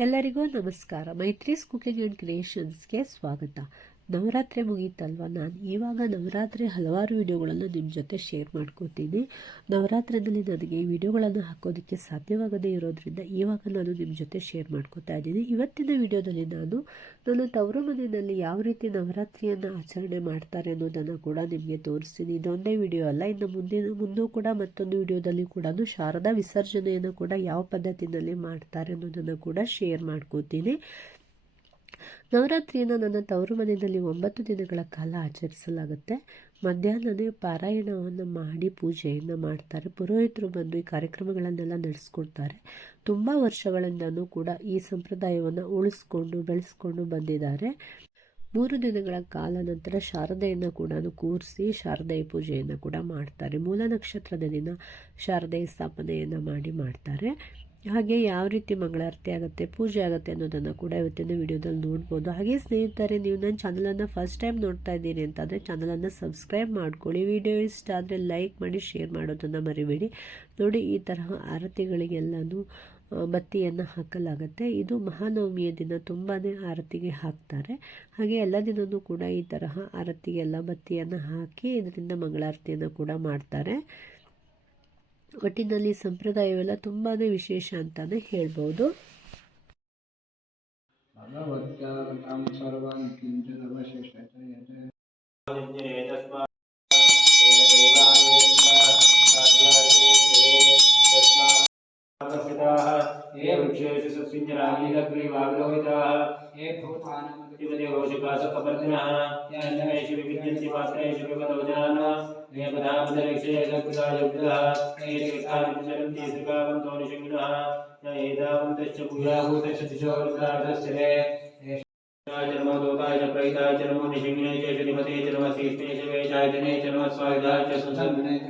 ಎಲ್ಲರಿಗೂ ನಮಸ್ಕಾರ. Maitri's cooking and ಕ್ರಿಯೇಷನ್ಸ್ಗೆ ಸ್ವಾಗತ. ನವರಾತ್ರಿ ಮುಗೀತಲ್ವ? ನಾನು ಇವಾಗ ನವರಾತ್ರಿ ಹಲವಾರು ವಿಡಿಯೋಗಳನ್ನು ನಿಮ್ಮ ಜೊತೆ ಶೇರ್ ಮಾಡ್ಕೋತೀನಿ. ನವರಾತ್ರಿನಲ್ಲಿ ನನಗೆ ವಿಡಿಯೋಗಳನ್ನು ಹಾಕೋದಕ್ಕೆ ಸಾಧ್ಯವಾಗದೇ ಇರೋದ್ರಿಂದ ಇವಾಗ ನಾನು ನಿಮ್ಮ ಜೊತೆ ಶೇರ್ ಮಾಡ್ಕೋತಾ ಇದ್ದೀನಿ. ಇವತ್ತಿನ ವಿಡಿಯೋದಲ್ಲಿ ನಾನು ನನ್ನ ತವರು ಮನೆಯಲ್ಲಿ ಯಾವ ರೀತಿ ನವರಾತ್ರಿಯನ್ನು ಆಚರಣೆ ಮಾಡ್ತಾರೆ ಅನ್ನೋದನ್ನು ಕೂಡ ನಿಮಗೆ ತೋರಿಸ್ತೀನಿ. ಇದೊಂದೇ ವಿಡಿಯೋ ಅಲ್ಲ, ಇನ್ನು ಮುಂದಿನ, ಮುಂದೂ ಕೂಡ ಮತ್ತೊಂದು ವಿಡಿಯೋದಲ್ಲಿ ಕೂಡ ಶಾರದಾ ವಿಸರ್ಜನೆಯನ್ನು ಕೂಡ ಯಾವ ಪದ್ಧತಿನಲ್ಲಿ ಮಾಡ್ತಾರೆ ಅನ್ನೋದನ್ನು ಕೂಡ ಶೇರ್ ಮಾಡ್ಕೋತೀನಿ. ನವರಾತ್ರಿಯನ್ನು ನನ್ನ ತವರು ಮನೆಯಲ್ಲಿ ಒಂಬತ್ತು ದಿನಗಳ ಕಾಲ ಆಚರಿಸಲಾಗುತ್ತೆ. ಮಧ್ಯಾಹ್ನವೇ ಪಾರಾಯಣವನ್ನು ಮಾಡಿ ಪೂಜೆಯನ್ನು ಮಾಡ್ತಾರೆ. ಪುರೋಹಿತರು ಬಂದು ಈ ಕಾರ್ಯಕ್ರಮಗಳನ್ನೆಲ್ಲ ನಡೆಸ್ಕೊಡ್ತಾರೆ. ತುಂಬ ವರ್ಷಗಳಿಂದನೂ ಕೂಡ ಈ ಸಂಪ್ರದಾಯವನ್ನು ಉಳಿಸ್ಕೊಂಡು, ಬೆಳೆಸ್ಕೊಂಡು ಬಂದಿದ್ದಾರೆ. ಮೂರು ದಿನಗಳ ಕಾಲ ನಂತರ ಶಾರದೆಯನ್ನು ಕೂಡ ಕೂರಿಸಿ ಶಾರದೆಯ ಪೂಜೆಯನ್ನು ಕೂಡ ಮಾಡ್ತಾರೆ. ಮೂಲ ನಕ್ಷತ್ರದ ದಿನ ಶಾರದೆಯ ಸ್ಥಾಪನೆಯನ್ನು ಮಾಡಿ ಮಾಡ್ತಾರೆ. ಹಾಗೆ ಯಾವ ರೀತಿ ಮಂಗಳಾರತಿ ಆಗುತ್ತೆ, ಪೂಜೆ ಆಗುತ್ತೆ ಅನ್ನೋದನ್ನು ಕೂಡ ಇವತ್ತಿನ ವಿಡಿಯೋದಲ್ಲಿ ನೋಡ್ಬೋದು. ಹಾಗೆ ಸ್ನೇಹಿತರೆ, ನೀವು ನನ್ನ ಚಾನಲನ್ನು ಫಸ್ಟ್ ಟೈಮ್ ನೋಡ್ತಾ ಇದ್ದೀನಿ ಅಂತಂದರೆ ಚಾನಲನ್ನು ಸಬ್ಸ್ಕ್ರೈಬ್ ಮಾಡ್ಕೊಳ್ಳಿ. ವಿಡಿಯೋ ಇಷ್ಟ ಆದರೆ ಲೈಕ್ ಮಾಡಿ ಶೇರ್ ಮಾಡೋದನ್ನು ಮರಿಬೇಡಿ. ನೋಡಿ, ಈ ತರಹ ಆರತಿಗಳಿಗೆಲ್ಲನೂ ಬತ್ತಿಯನ್ನು ಹಾಕಲಾಗುತ್ತೆ. ಇದು ಮಹಾನವಮಿಯ ದಿನ ತುಂಬಾ ಆರತಿಗೆ ಹಾಕ್ತಾರೆ. ಹಾಗೆ ಎಲ್ಲ ದಿನವೂ ಕೂಡ ಈ ತರಹ ಆರತಿಗೆಲ್ಲ ಬತ್ತಿಯನ್ನು ಹಾಕಿ, ಇದರಿಂದ ಮಂಗಳಾರತಿಯನ್ನು ಕೂಡ ಮಾಡ್ತಾರೆ. ಒಟ್ಟಿನಲ್ಲಿ ಸಂಪ್ರದಾಯವೆಲ್ಲ ತುಂಬಾ ವಿಶೇಷ ಅಂತಲೇ ಹೇಳ್ಬೋದು. ಸರ್ವಾನ್ पिञ्जराङ्गिकग्रीवाग्लोहितः हे भूतानम् शिवासुखपर्दिनः अन्नमेषु विभिद्यन्ति पात्रेषु विपदवचनाः नियपदापदरक्षयसकृतायुग्रः नैर्विष्ठानिचरन्ति सुखावन्तो निशङ्गिनः न एतावन्तश्च भूयाभूतश्च दिशोवृत्तार्थश्चरे जन्मोदोपाय प्रहिता जन्मो निशिङ्गिने च श्रीमते जन्म श्रीष्णे च वेचाय जने जन्म स्वायुधाय च सुसन्ने च